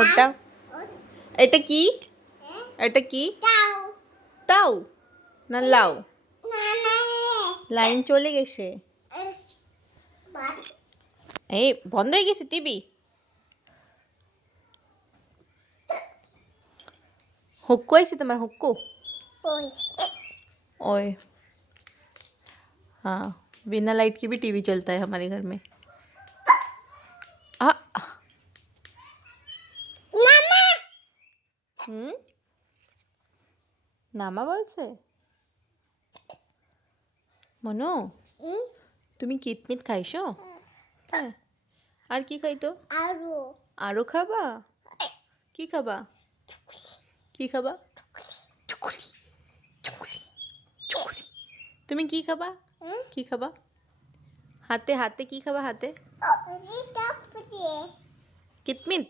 ওটা এটা কি? এটা কি? তাও না লাউ? লাইন চলে গেছে। এই বন্ধ হয়ে গেছে টিভি। हुक्को ऐसे तुम्हारा हुक्को ओए हाँ बिना लाइट के भी टीवी चलता है हमारे घर में। आ नामा বলছে মনু তুমি কিতমিত খাইছো? হ্যাঁ আর কি খাইতো? আরো খাবা? কি খাবা? কি খাবা? তুমি কি খাবা? কি খাবা? হাতে হাতে কি খাবা? হাতে কিতমিত